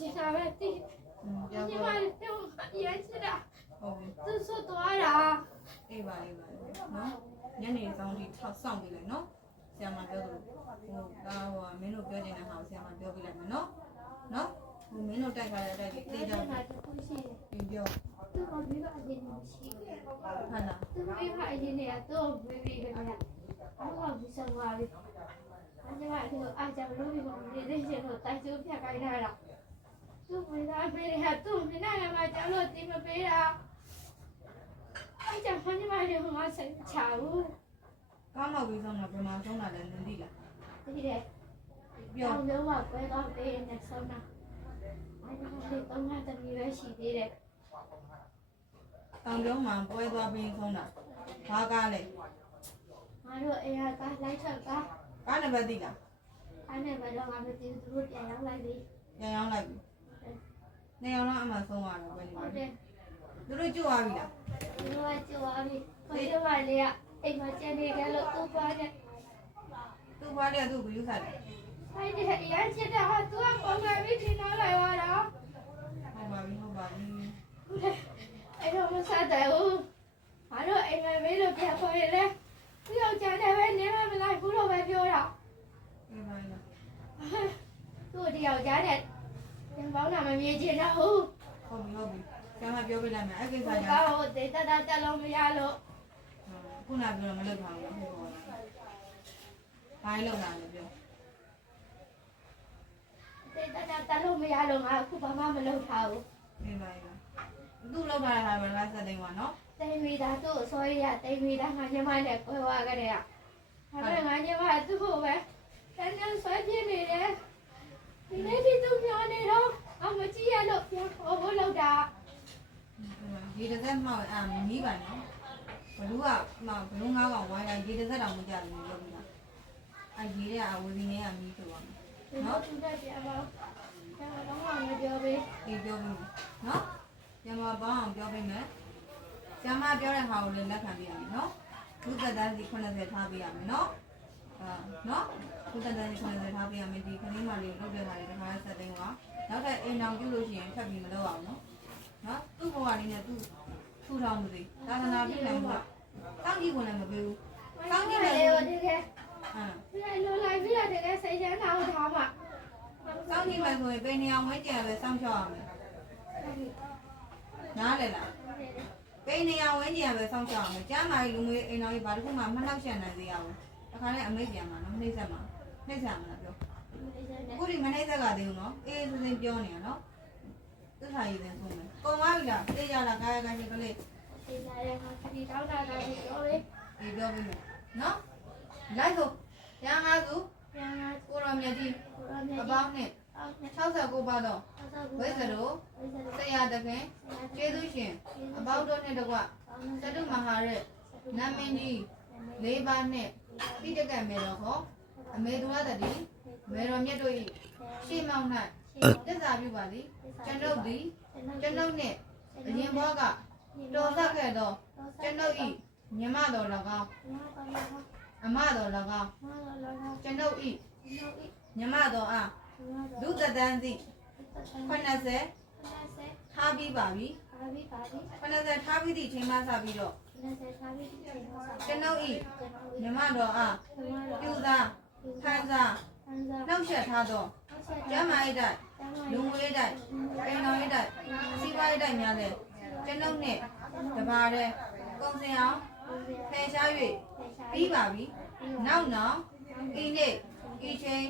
ကျင်တာပဲတိညီမလေးတော့အရင်ချစ်တာဟုတ်သူဆိုသွားတာအေးပါနော်ညနေဆောင်ကြီးစောင့်ပြီးလိုက်နော်ဆရာမပြောသလိုမင်းတို့ပြောချင်တဲ့ဟာကိုဆရာမပြောပြလိုက်မယ်နော်မင်းတို့တိုက်ထားတဲ့အတိုက်ကြီးသိကြတယ်ပြင်ပြောသူကမိဘအရင်မရှိဘူးဟုတ်လားသူမိဘအရင်ကတော့ဘယ်လိုလဲဘာမှမဆက်ပါဘူးအဲ့ဒါကအားကြောင့်လို့ဒီမှာနေတဲ့ကျတော့တိုက်ကျိုးဖြတ်ခိုင်းတာလားသူ့မိသားမေးရသူ့မိနာကမှကြောက်လို့တင်မပေးတာအဲ့ကြောင့်ခဏမှလည်းငါဆက်ချဘူးကားမောက်ပြီးဆုံးတာဘယ်မှာဆုံးတာလဲနင်သိလားသိတယ်ပြောင်းလို့ကပဲတော့ပေးနေဆုံးတာအဲ့ဒါလည်းတော့ငါတမီးပဲရှိသေးတယ်တောင်ကျုံးမှာပွဲသွားပြီးဆုံးတာဘာကားလဲငါတို့အေးကလိုက်ချက်ကားနံပါတ်သိလားအဲ့နဲ့မတော့ငါမသိဘူးသူတို့ပြန်ရောက်လိုက်ပြီပြန်ရောက်လိုက်ပြီနေအောင်တော့အမှဆုံးသွားတော့ပဲနေဟုတ်တယ်သူတို့ကြွသွားပြီလားသူတို့ကကြွသွားပြီခေါ်ရပါလေအိမ်မှာကျန်နေကြလို့သူ့ဘာနဲ့သူ့ဘာနဲ့သူ့ကိုယူစားတယ်အဲ့ဒီအရင်ချစ်တဲ့ဟာသူကပုံမှန်ပြီးထင်တော့လိုက်သွားတာဟုတ်ပါပြီအဲ့တော့မစားတယ်ဘူးငါတို့အိမ်မှာမေးလို့ပြန်ခေါ်ရလေသူ့ယောက်ျားနဲ့ပဲနေမလိုက်ဘူးလို့ပဲပြောတာသူ့ဒီယောက်ျားနဲ့ပြန်ပေါင်းတာမမြင်ချင်တော့ဘူးဟုတ်ပြီဆရာမပြောပြလိုက်မယ်အဲ့ကိစ္စကြောင့်ဟိုတေတတာတက်လို့မရလို့ခုနပြောတော့မလုပ်ပါဘူးဘာလို့လာလဲပြောတေတတာတက်လို့မရလို့ငါအခုဘာမှမလုပ်ထားဘူးအေးပါသူ့လောက်ထားတာပဲလားစတဲ့ကွာနော်တိမ်မီတာသူ့ဆိုရတိမ်မီတာငါညမနဲ့ကိုယ်ဝါကြတဲ့ဟာဒါငါညမသူ့ကိုပဲတန်းတန်းဆွဲပြနေတယ်ဒီနေ့ဒီသူမျောနေတော့အမကြည့်ရလို့ပြန်ခေါ်ဖို့လောက်တာဒီတစ်သက်မှောက်မီးပါနော်ဘလူးကဘလူးငါးကောင်ဝိုင်းလိုက်ဒီတစ်သက်တောင်မကြဘူးလို့ပြောပြီးတာအဲ့ဒီကအဝီစီနေကမီးဆိုပါမယ်နော်သူတက်ပြန်ပါကျန်တော့မှမပြောပေးဒီပြောပြီးနော်ကျမဘာအောင်ပြောပေးမယ်ကျမပြောတဲ့ဟာကိုလည်းလက်ခံပြရမယ်နော်ဘုဒ္ဓတန်းစီ80ထားပြရမယ်နော်နော်ဘုဒ္ဓတန်းစီ80ထားပြရမယ်ဒီခလေးမလေးလုပ်တဲ့ဟာတွေတခါဆက်သိမ်းပါနောက်ထပ်အိမ်အောင်ပြုလို့ရှိရင်ထပ်ပြီးမလုပ်အောင်နော်သူ့ဘဝလေးနဲ့သူ့ထူထောင်မှုတွေသာသနာပြုနိုင်မှုတောင်းကြည့်ဝင်လည်းမပေးဘူးတောင်းကြည့်လည်းဒီကဒီလိုလိုက်ပြီးတော့တကယ်စိတ်ချမ်းသာအောင်ထားမှာတောင်းကြည့်မယ်ဆိုရင်ပေနေအောင်ဝဲကြံပဲစောင့်ရှောက်ရမယ်နားလေလားပေနေအောင်ဝဲကြံပဲစောင့်ရှောက်ရမယ်ကျမ်းမာရေးလူမျိုးအိမ်တော်ကြီးဘာတစ်ခုမှမနှောက်ယှက်နိုင်သေးရဘူးတခါနဲ့အမိတ်ပြန်မှာနော်နှိမ့်ဆက်မှာနှိမ့်ဆက်မှာလားပြောခုဒီမနှိမ့်ဆက်ကသေးဘူးနော်အေးစစင်းပြောနေရနော်သစ္စာရည်တဲ့ဆုံးမယ်ကုန်သွားပြီလားသိကြလားကာယကရှိကလေးသိကြရဲ့ငါခရီးတောင်းတာကပြောလေဒီပြောပြီနော်လိုက်ဆိုရငါစုကိုရောမြတ်ကြီးအပေါင်းနဲ့69ပါတော့ဝိဇ္ဇရိုဆရာတခင်ကျေးဇူးရှင်အပေါင်းတို့နဲ့တကွသတုမဟာရဲ့နာမည်ကြီး၄ပါးနဲ့ပိဋကမေတော်ခေါ်အမေသူဝတ္တိမေတော်မြတ်တို့၏ရှေ့မောင်း၌သစ္စာပြုပါသည်ကျွန်ုပ်သည်ကျွန်ုပ်နှင့်အရင်ဘဝကတော်ဆက်ခဲ့သောကျွန်ုပ်၏ညီမတော်၎င်းအမတော်၎င်းကျွန်ုပ်၏ညီမတော်အားလူသက်တမ်းသည့်80ထားပြီးပါပြီ80ထားပြီးသည့်ချိန်မှစပြီးတော့ကျွန်ုပ်၏ညီမတော်အားပြူသားခံစားနှောက်ယှက်ထားသောကျမ်းမာရေးတိုက်လူငွေတိုက်အိမ်တော်ရေးတိုက်စီးပွားရေးတိုက်များတဲ့ကျွန်ုပ်နှင့်တပါးတဲ့ကုန်စင်အောင်ဖယ်ရှား၍ပြီးပါပြီနောက်ဤနေ့ဤချိန်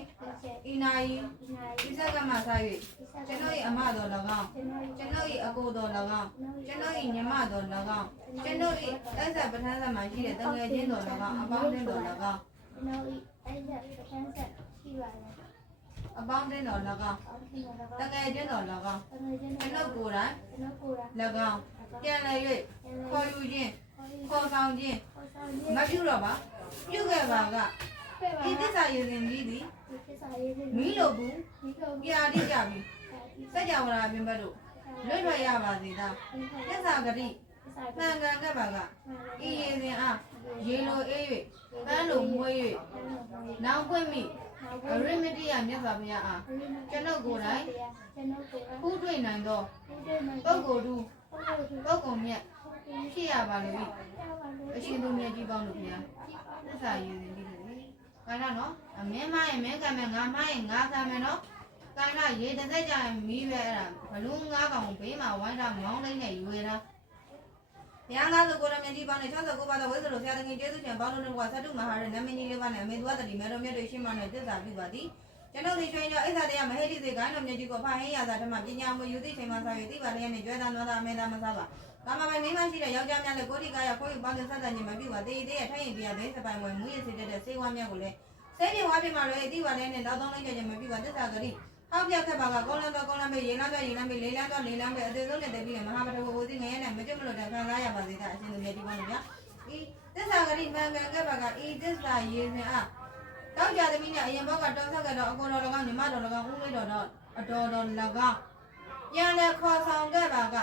ဤနာရီဤစက္ကမှစ၍ကျွန်ုပ်၏အမတော်၎င်းကျွန်ုပ်၏အကိုတော်၎င်းကျွန်ုပ်၏ညီမတော်၎င်းကျွန်ုပ်၏တိုက်ဆက်ပဋ္ဌာန်းဆက်မှာရှိတဲ့တငယ်ချင်းတော်၎င်းအပေါင်းချင်းတော်၎င်းကျွန်ုပ်၏တိုက်ဆက်ပဋ္ဌာန်းဆက်ရှိပါတယ်အပေါင်းချင်းတော်၎င်းတငယ်ချင်းတော်၎င်းကျွန်ုပ်ကိုယ်တိုင်၎င်းပြန်လည်၍ခေါ်ယူခြင်းခေါ်ဆောင်ခြင်းမပြုတော့ပါပြုခဲ့ပါကဒီသစ္စာရည်စင်ကြီးသည်မီးလိုဘူးပြာတိကြပြီစัจ java မြင်ဘတ်တို့လွတ်ထွက်ရပါစေသာသစ္စာဂတိ မှန်ကန်ခဲ့ပါကဤရည်စဉ်အားရေလိုအေး၍ပန်းလိုမွေး၍နောင်ပွင့်မိအရိမတိယမြတ်စွာဘုရားအားကျွန်ုပ်ကိုယ်တိုင်ဖူးတွေ့နိုင်သောပုဂ္ဂိုလ်သူပုဂ္ဂိုလ်မြတ်ဖြစ်ရပါလို့အရှင်သူမြတ်ကြီးပေါင်းတို့ဘုရားသစ္စာရည်စဉ်ဒီလိုလေကာရနော်အမင်းမရဲ့မင်းကံမဲ့ငါမရဲ့ငါကံမဲ့နော်ကာရရေတစ်သက်ကြရင်မီးပဲအဲ့ဒါဘလူးငါးကောင်ဘေးမှာဝိုင်းတာမောင်းလိုက်နဲ့ရွေတာဘုရားငါဆိုကိုရမြတ်ကြီးပေါင်းနဲ့69ပါးသောဝိဇ္ဇလို့ဆရာသခင်ကျေးဇူးရှင်ပေါင်းတို့ကသတ္တုမဟာရနမင်းကြီးလေးပါးနဲ့အမေသူဝတ္တိမေတော်မြတ်တို့ရှင်းမနဲ့သစ္စာပြုပါသည်ကျွန်ုပ်ဒီရွှေကျော်အိသတရားမဟိတိစေကိုင်းတော်မြတ်ကြီးကိုဖဟင်းရသာဓမ္မပညာမူယူသိချိန်မှဆောက်၍သိပါလျက်နဲ့ကြွယ်သာနွားသာအမေသာမစားပါကာမပိုင်မိမရှိတဲ့ယောက်ျားများလည်းကိုတိကာယကိုယ်ယူပေါင်းတဲ့ဆက်ဆံခြင်းမပြုပါသေးသေးရဲ့ထိုင်ရင်ပြတဲ့စပိုင်ဝင်မူရစေတဲ့စေဝါများကိုလည်းစေပြေဝါပြမှာလည်းသိပါလျက်နဲ့တောက်သုံးလိုက်ခြင်းမပြုပါသစ္စာဂရိဟောက်ပြခက်ပါကကောလံတော့ကောလံပဲရေလမ်းပဲရေလမ်းပဲလေးလမ်းတော့လေးလမ်းပဲအသေးဆုံးနဲ့တည်းပြီးမဟာပထဝီငရဲနဲ့မကျွတ်မလို့တဲ့ခံစားရပါသေးတာအရှင်သူမြတ်ဒီပေါင်းတို့ဗျာဤသစ္စာဂရိမှန်ကန်ခဲ့ပါကဤသစ္စာရည်စဉ်အားတောက်ကြသမီးနဲ့အရင်ဘောကတောင်းဆက်ကတော့အကိုတော်တော်ကညီမတော်တော်ကဦးလေးတော်တော့အတော်တော်၎င်းပြန်လဲခေါ်ဆောင်ခဲ့ပါက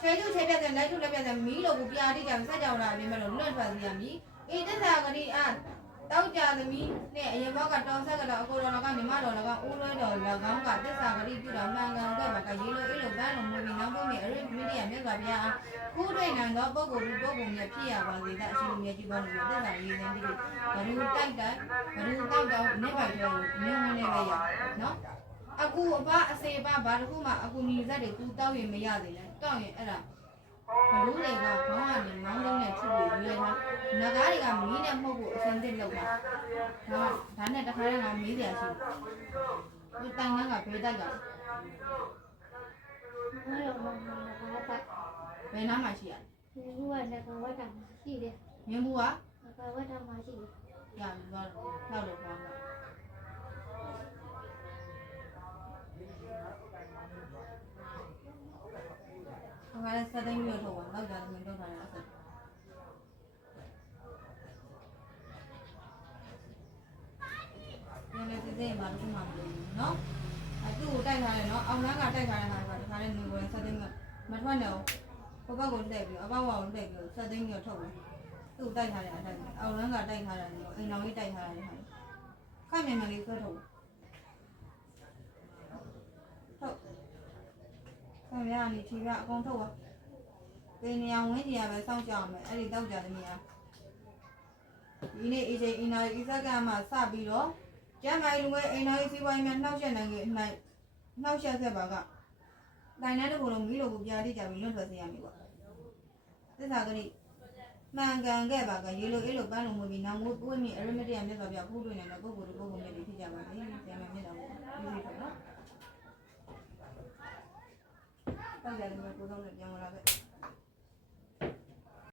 ခြေကျုပ်ခြေပြတ်တဲ့လက်ကျုပ်လက်ပြတ်တဲ့မီးလို့ကိုပြာတိကြစက်ကြောင်လာအပြင်မဲ့လို့လွတ်ထွက်စီရမည်ဤသစ္စာဂရိအားတောက်ကြသမီးနဲ့အရင်ဘောကတောင်းဆက်ကတော့အကိုတော်တော်ကညီမတော်တော်ကဦးလေးတော်၎င်းကသစ္စာဂရိပြုတော်မှန်ကန်ခဲ့ပါကရေလိုအေးလိုပန်းလိုမွေးပြီးနောက်ဆုံးနဲ့အရိမီဒီယာမြတ်စွာဘုရားခုတွေ့နိုင်သောပုဂ္ဂိုလ်ပုဂ္ဂိုလ်မြတ်ဖြစ်ရပါစေတဲ့အရှင်မြတ်ကြီးပေါင်းလို့သစ္စာရည်စင်ပြီးဘလူတိုက်တိုင်းဘလူတိုက်တော့နိဗ္ဗာန်ကျော်မြင်ဝင်နေပဲရနော်အခုအပအစေပဘာတခုမှအခုညီဇက်တွေသူတောက်ရင်မရသေးလဲတောက်ရင်အဲ့ဒါဘလူတွေကခေါင်းကနေမောင်းလုံးနဲ့ထုလို့ရွေးထားငကားတွေကမီးနဲ့မှုတ်ဖို့အစင်းသစ်လောက်တာဒါနဲ့တခါတည်းကမေးစရာရှိတယ်ဒီတိုင်ကဘယ်တိုက်ကဘယ်နားမှာရှိရလဲ ဘူးကလည်းကဝတ်တာရှိတယ် မြင်းဘူးက ကဝတ်တာမှရှိတယ် ရပြီသွားတော့လောက်တော့ပေါင်းတော့ခါရဲစတဲ့မျိုးထုတ်ပါလောက်ကြတယ်မင်းတို့ထားရအောင်လည်းစစ်စစ်ပါလို့မှမလို့နော်အတူကိုတိုက်ထားတယ်နော်အောင်လန်းကတိုက်ထားတဲ့ဟာကတခါလေးနေကိုစတဲ့မျိုးမထွက်နဲ့ဟိုဘက်ကိုတက်ပြီးအပေါက်ဝါကိုတက်ပြီးစတဲ့မျိုးထုတ်တယ်သူ့တိုက်ထားတဲ့အတိုင်းအောင်လန်းကတိုက်ထားတယ်နော်အိမ်တော်ကြီးတိုက်ထားတယ်ဟာခက်မြန်မြန်လေးဆွဲထုတ်ဆံရနေချီရအကုန်ထုတ်ပါပေနေအောင်ဝင်းကြီးရပဲစောင့်ကြအောင်မယ်အဲ့ဒီတောက်ကြသမီးอ่ะဒီနေ့အေးချိန်အင်နာရီစက္ကန့်မှစပြီးတော့ကျမ်းမာရေးလူငယ်အိမ်တော်ကြီးစီးပွားရေးများနှောက်ယှက်နိုင်ခဲ့နှောက်ယှက်ခဲ့ပါကတိုင်တန်းတစ်ခုလုံးမီးလိုကိုပြာတိကြပြီးလွတ်ထွက်စေရမည်ပေါ့သစ္စာဂရိမှန်ကန်ခဲ့ပါကရေလိုအေးလိုပန်းလိုမွေးပြီးနောင်မိုးပွင့်မြင့်အရမတရမြတ်စွာဘုရားဖူးတွေ့နိုင်တဲ့ပုဂ္ဂိုလ်တွေဖြစ်ကြပါစေဆရာမမြတ်တော်ကိုပြီးပြီတော့တောက်ကြတယ်ကိုယ်ဆုံးနဲ့ပြန်လာခဲ့